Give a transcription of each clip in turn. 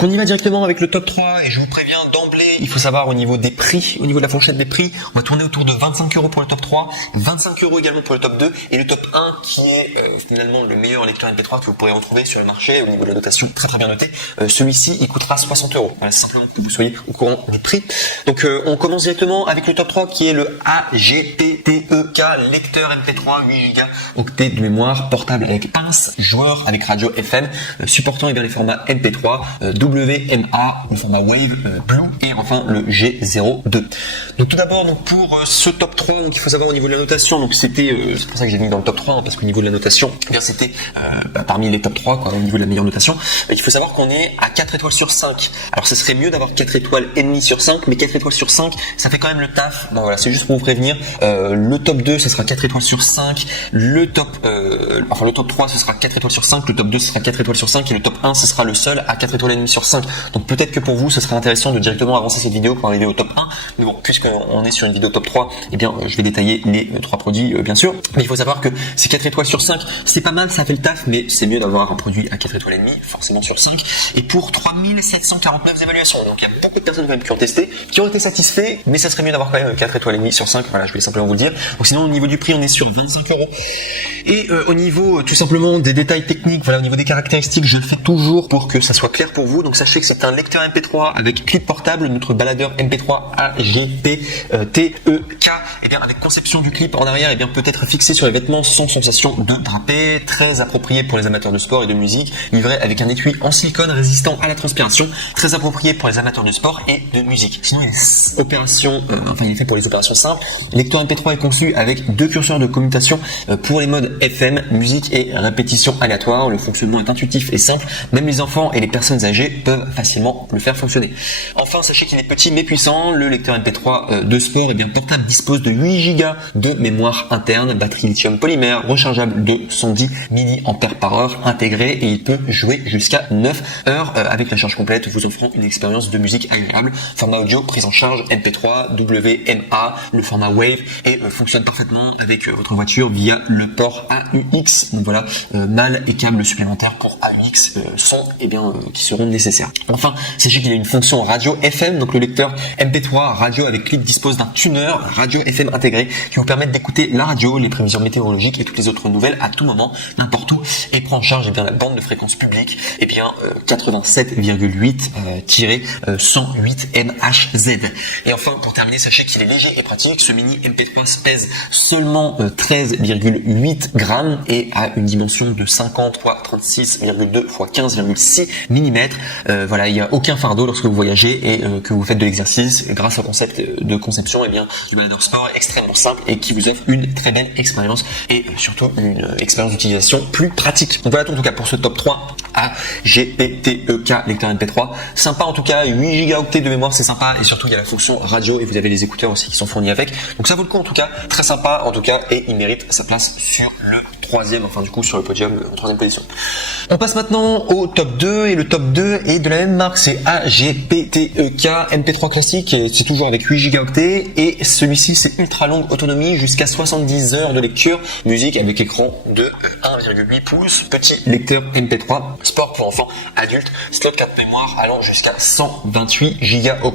Donc on y va directement avec le top 3 et je vous préviens d'emblée, il faut savoir au niveau des prix, au niveau de la fourchette des prix, on va tourner autour de 25 € pour le top 3, 25 € également pour le top 2 et le top 1 qui est finalement le meilleur lecteur MP3 que vous pourrez retrouver sur le marché au niveau de la notation très très bien noté. Celui-ci il coûtera 60 €. Voilà, simplement que vous soyez au courant des prix. Donc on commence directement avec le top 3 qui est le AGPTEK lecteur MP3 8 Go octet de mémoire portable avec pince, joueur avec radio FM, supportant les formats MP3, WMA, le format Wave, Blue et enfin le G02. Donc tout d'abord pour ce top 3, donc il faut savoir au niveau de la notation, donc c'était c'est pour ça que j'ai mis dans le top 3 parce qu'au niveau de la notation, eh bien c'était parmi les top 3 quoi, au niveau de la meilleure notation. Il faut savoir qu'on est à 4 étoiles sur 5. Alors ce serait mieux d'avoir 4 étoiles et demie sur 5, mais 4 étoiles sur 5, ça fait quand même le taf. Bon voilà, c'est juste pour vous prévenir. Le top 2, ça sera 4 étoiles sur 5. Le top 3, ce sera 4 étoiles sur 5. Le top 2, ce sera 4 étoiles sur 5. Et le top 1, ce sera le seul à 4 étoiles et demie sur 5. Donc peut-être que pour vous, ce serait intéressant de directement avancer cette vidéo pour arriver au top 1. Mais bon, puisqu'on est sur une vidéo top 3, eh bien, je vais détailler les 3 produits, bien sûr. Mais il faut savoir que ces 4 étoiles sur 5, c'est pas mal, ça fait le taf, mais c'est mieux d'avoir un produit à 4 étoiles et demie, forcément sur 5. Et pour 3749 évaluations. Donc il y a beaucoup de personnes quand même qui ont testé, qui ont été satisfaits, mais ça serait mieux d'avoir quand même 4 étoiles et demie sur 5. Voilà, je voulais simplement vous le dire. Donc sinon, au niveau du prix, on est sur 25 €. Et au niveau tout simplement des détails techniques, voilà, au niveau des caractéristiques, je le fais toujours pour que ça soit clair pour vous. Donc sachez que c'est un lecteur MP3 avec clip portable, notre baladeur MP3 AGPTEK, et bien avec conception du clip en arrière, et bien peut être fixé sur les vêtements sans sensation de drapé, très approprié pour les amateurs de sport et de musique, livré avec un étui en silicone résistant à la transpiration, très approprié pour les amateurs de sport et de musique. Sinon, il est fait pour les opérations simples. Le lecteur MP3 est conçu avec 2 curseurs de commutation pour les modes FM, musique et répétition aléatoire. Le fonctionnement est intuitif et simple. Même les enfants et les personnes âgées peuvent facilement le faire fonctionner. Enfin, sachez qu'il est petit mais puissant. Le lecteur MP3 de sport, bien portable, dispose de 8 Go de mémoire interne, batterie lithium polymère, rechargeable de 110 mAh intégrée et il peut jouer jusqu'à 9 heures avec la charge complète, vous offrant une expérience de musique agréable. Format audio, prise en charge MP3, WMA, le format Wave et fonctionne parfaitement avec votre voiture via le port AUX. Donc voilà, mâle et câbles supplémentaires pour AUX sont qui seront nécessaires. Enfin, sachez qu'il y a une fonction radio FM, donc le lecteur MP3 radio avec clip dispose d'un tuner radio FM intégré qui vous permet d'écouter la radio, les prévisions météorologiques et toutes les autres nouvelles à tout moment, n'importe où, et prend en charge la bande de fréquence publique 87,8-108 MHz. Et enfin, pour terminer, sachez qu'il est léger et pratique. Ce mini MP3 pèse seulement 13,8 grammes et a une dimension de 50 x 36,2 x 15,6 mm. Voilà, il n'y a aucun fardeau lorsque vous voyagez et que vous faites de l'exercice grâce au concept de conception du baladeur sport extrêmement simple et qui vous offre une très belle expérience et surtout une expérience d'utilisation plus pratique. Donc voilà en tout cas pour ce top 3 AGPTEK lecteur MP3. Sympa en tout cas, 8 Go de mémoire, c'est sympa et surtout il y a la fonction radio et vous avez les écouteurs aussi qui sont fournis avec. Donc ça vaut le coup en tout cas, très sympa en tout cas et il mérite sa place sur le troisième, sur le podium en troisième position. On passe maintenant au top 2 et le top 2 est de la même marque, c'est AGPTEK MP3 classique, c'est toujours avec 8 Go et celui-ci c'est ultra longue autonomie jusqu'à 70 heures de lecture, musique avec écran de 1,8 pouces, petit lecteur MP3, sport pour enfants, adultes, slot carte mémoire allant jusqu'à 128 Go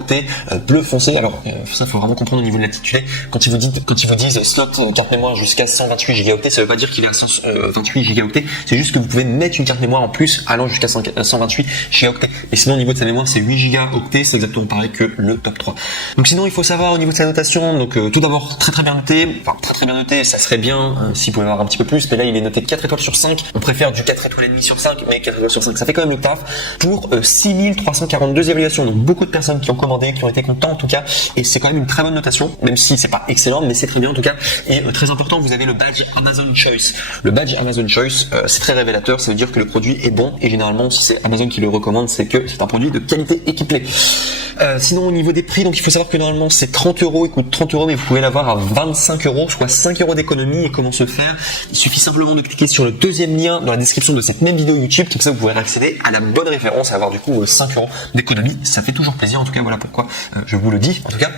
bleu foncé. Alors ça faut vraiment comprendre au niveau de l'intitulé. Quand ils vous disent slot carte mémoire jusqu'à 128 Go, ça veut pas dire qu'il est à 128 Go, c'est juste que vous pouvez mettre une carte mémoire en plus allant jusqu'à 128 Go. Et sinon au niveau de sa mémoire c'est 8 Go, c'est exactement pareil que le top 3. Donc sinon il faut savoir au niveau de sa notation, donc tout d'abord très bien noté, très bien noté, ça serait bien si vous pouvez avoir un petit peu plus, mais là il est noté 4 étoiles sur 5, on préfère du 4 étoiles et demie sur 5, mais 4 étoiles sur 5 ça fait quand même le taf pour 6342 évaluations, donc beaucoup de personnes qui ont commandé, qui ont été contents en tout cas, et c'est quand même une très bonne notation, même si c'est pas excellent, mais c'est très bien en tout cas, et très important, vous avez le badge Amazon Choice. Le badge Amazon Choice, c'est très révélateur, ça veut dire que le produit est bon, et généralement si c'est Amazon qui le recommande, c'est que c'est un produit de qualité équipée. Sinon au niveau des prix, donc il faut savoir que normalement c'est 30 €, il coûte 30 €, mais vous pouvez l'avoir à 25 €, soit 5 € d'économie. Et comment se faire? Il suffit simplement de cliquer sur le deuxième lien dans la description de cette même vidéo YouTube, comme ça vous pourrez accéder à la bonne référence et avoir du coup 5 € d'économie. Ça fait toujours plaisir, en tout cas voilà pourquoi je vous le dis en tout cas.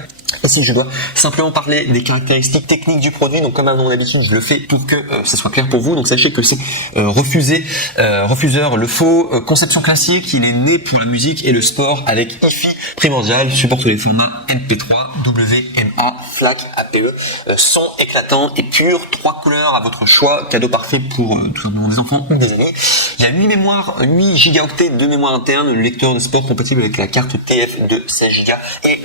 Et si je dois simplement parler des caractéristiques techniques du produit, donc comme à mon habitude, je le fais pour que ça soit clair pour vous. Donc sachez que c'est refuseur le faux, conception classique, il est né pour la musique et le sport avec hi-fi primordial, supporte les formats MP3, WMA, FLAC, APE, son éclatant et pur, 3 couleurs à votre choix, cadeau parfait pour tout simplement des enfants ou des amis. Il y a 8 gigaoctets de mémoire interne, le lecteur de sport compatible avec la carte TF de 16 Go et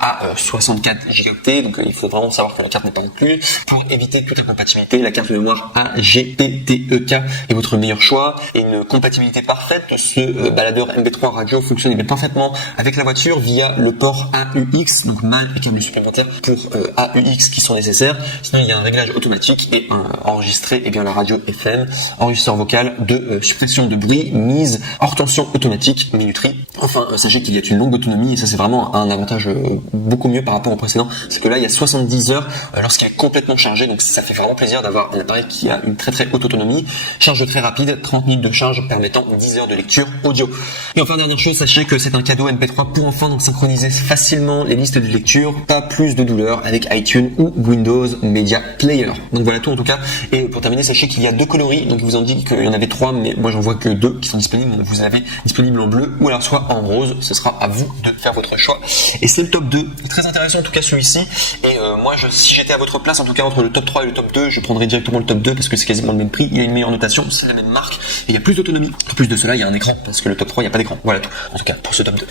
à 64 gigaoctets, donc il faut vraiment savoir que la carte n'est pas incluse. Pour éviter toute incompatibilité, la carte de mémoire AGPTEK est votre meilleur choix et une compatibilité parfaite. Ce baladeur MP3 radio fonctionne bien parfaitement avec la voiture via le port AUX, donc mal et câbles supplémentaires pour AUX qui sont nécessaires. Sinon il y a un réglage automatique et enregistrer la radio FM, enregistreur vocal de suppression de bruit, mise hors tension automatique, minuterie. Enfin, sachez qu'il y a une longue autonomie et ça c'est vraiment un avantage beaucoup mieux par rapport au précédent, c'est que là il y a 70 heures lorsqu'il est complètement chargé, donc ça fait vraiment plaisir d'avoir un appareil qui a une très très haute autonomie, charge très rapide, 30 minutes de charge permettant 10 heures de lecture audio. Et enfin dernière chose, sachez que c'est un cadeau MP3 pour enfants, donc synchronisez facilement les listes de lecture, pas plus de douleur avec iTunes ou Windows Media Player. Donc voilà tout en tout cas. Et pour terminer, sachez qu'il y a 2 coloris, donc je vous en dis qu'il y en avait 3, mais moi j'en vois que 2 qui sont disponibles, donc vous avez disponible en bleu ou alors soit en rose, ce sera à vous de faire votre choix. Et c'est le top 2, très intéressant en tout cas celui-ci, et moi si j'étais à votre place, en tout cas entre le top 3 et le top 2, je prendrais directement le top 2 parce que c'est quasiment le même prix, il a une meilleure notation, c'est la même marque, et il y a plus d'autonomie. En plus de cela, il y a un écran, parce que le top 3, il n'y a pas d'écran. Voilà tout, en tout cas pour ce top 2.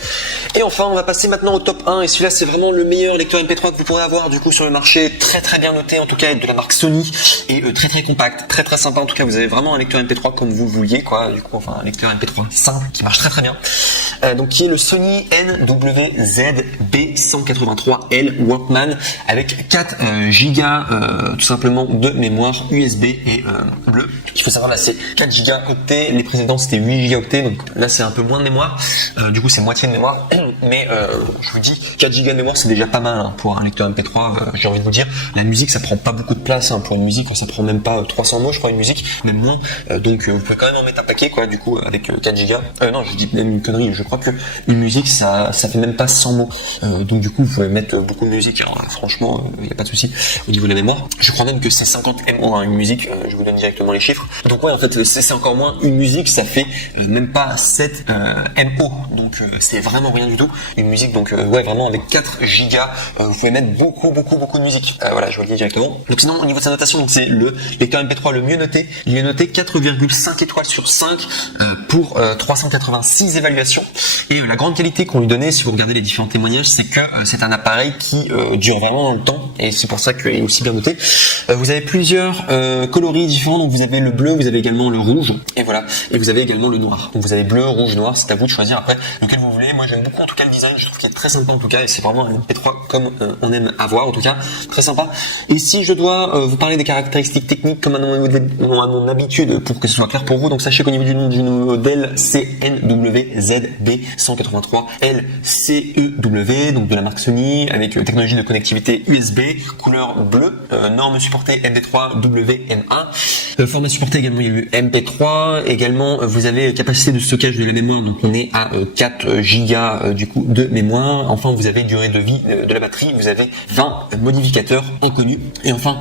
Et enfin, on va passer maintenant au top 1, et celui-là c'est vraiment le meilleur lecteur MP3 que vous pourrez avoir du coup sur le marché, très très bien noté en tout cas, de la marque Sony, et très très compact, très très sympa en tout cas, vous avez vraiment un lecteur MP3 comme vous vouliez quoi, du coup enfin un lecteur MP3 simple qui marche très très bien. Donc qui est le Sony NWZ-B183L Walkman avec 4 gigas tout simplement de mémoire USB et bleu. Il faut savoir là c'est 4 gigaoctets, les précédents c'était 8 gigaoctets, donc là c'est un peu moins de mémoire, du coup c'est moitié de mémoire, mais je vous dis 4 gigas de mémoire c'est déjà pas mal pour un lecteur MP3, j'ai envie de vous dire, la musique ça prend pas beaucoup de place pour une musique, ça prend même pas 300 mots je crois une musique, même moins, donc vous pouvez quand même en mettre un paquet quoi du coup avec 4 gigas, non je dis même une connerie, je crois que une musique ça fait même pas 100 mots, donc du coup vous pouvez mettre beaucoup de musique, alors franchement il n'y a pas de souci au niveau de la mémoire, je crois même que c'est 50 MO une musique, je vous donne directement les chiffres, donc ouais en fait c'est encore moins, une musique ça fait même pas 7 MO, donc c'est vraiment rien du tout, une musique, donc ouais vraiment avec 4 gigas vous pouvez mettre beaucoup de musique, voilà je vous le dis directement. Donc sinon au niveau de sa notation, donc c'est le lecteur MP3 le mieux noté, il est noté 4,5 étoiles sur 5 pour 386 évaluations, et la grande qualité qu'on lui donnait, si vous regardez les différents témoignages, c'est que c'est un appareil qui dure vraiment dans le temps, et c'est pour ça qu'il est aussi bien noté. Vous avez plusieurs coloris différents, donc vous avez le bleu, vous avez également le rouge, et voilà, et vous avez également le noir, donc vous avez bleu, rouge, noir, c'est à vous de choisir après lequel vous voulez. Moi j'aime beaucoup en tout cas le design, je trouve qu'il est très sympa en tout cas, et c'est vraiment un MP3 comme on aime avoir en tout cas, très sympa. Et si je dois vous parler des caractéristiques techniques comme à mon habitude pour que ce soit clair pour vous, donc sachez qu'au niveau du modèle CNWZB183 LCEW, donc de la marque Sony, avec technologie de connectivité USB, couleur bleue, norme supportée MP3 WMA, format supporté également il y a eu MP3, également vous avez capacité de stockage de la mémoire, donc on est à 4 gigas du coup de mémoire, enfin vous avez durée de vie de la batterie, vous avez 20 modificateurs inconnus, et enfin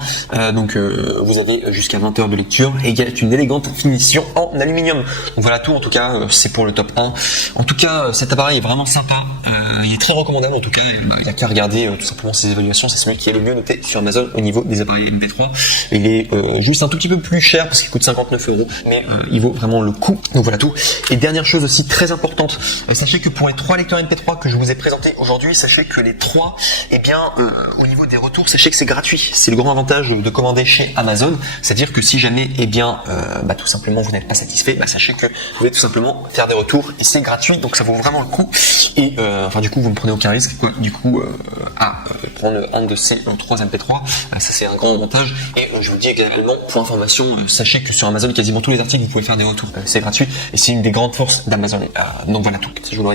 donc vous avez jusqu'à 20 heures de lecture, et il y a une élégante finition en aluminium. Donc voilà tout en tout cas, c'est pour le top 1. En tout cas cet appareil est vraiment sympa, il est très recommandable en tout cas, il n'y a qu'à regarder tout simplement ses évaluations, c'est celui qui est le mieux noté sur Amazon au niveau des appareils MP3. Il est juste un tout petit peu plus cher parce qu'il coûte 59 €, mais il vaut vraiment le coup. Donc voilà tout. Et dernière chose aussi très importante, sachez que pour les 3 lecteurs MP3 que je vous ai présentés aujourd'hui, sachez que les 3, au niveau des retours, sachez que c'est gratuit. C'est le grand avantage de commander chez Amazon, c'est-à-dire que si jamais tout simplement vous n'êtes pas satisfait, sachez que vous pouvez tout simplement faire des retours et c'est gratuit, donc ça vaut vraiment le coup. Et du coup vous ne prenez aucun risque quoi, du coup à prendre un de ces 3 MP3, ça c'est un grand avantage. Et je vous dis également pour information, sachez que sur Amazon quasiment tous les articles vous pouvez faire des retours, c'est gratuit et c'est une des grandes forces d'Amazon. Donc voilà tout, je vous l'aurais dit.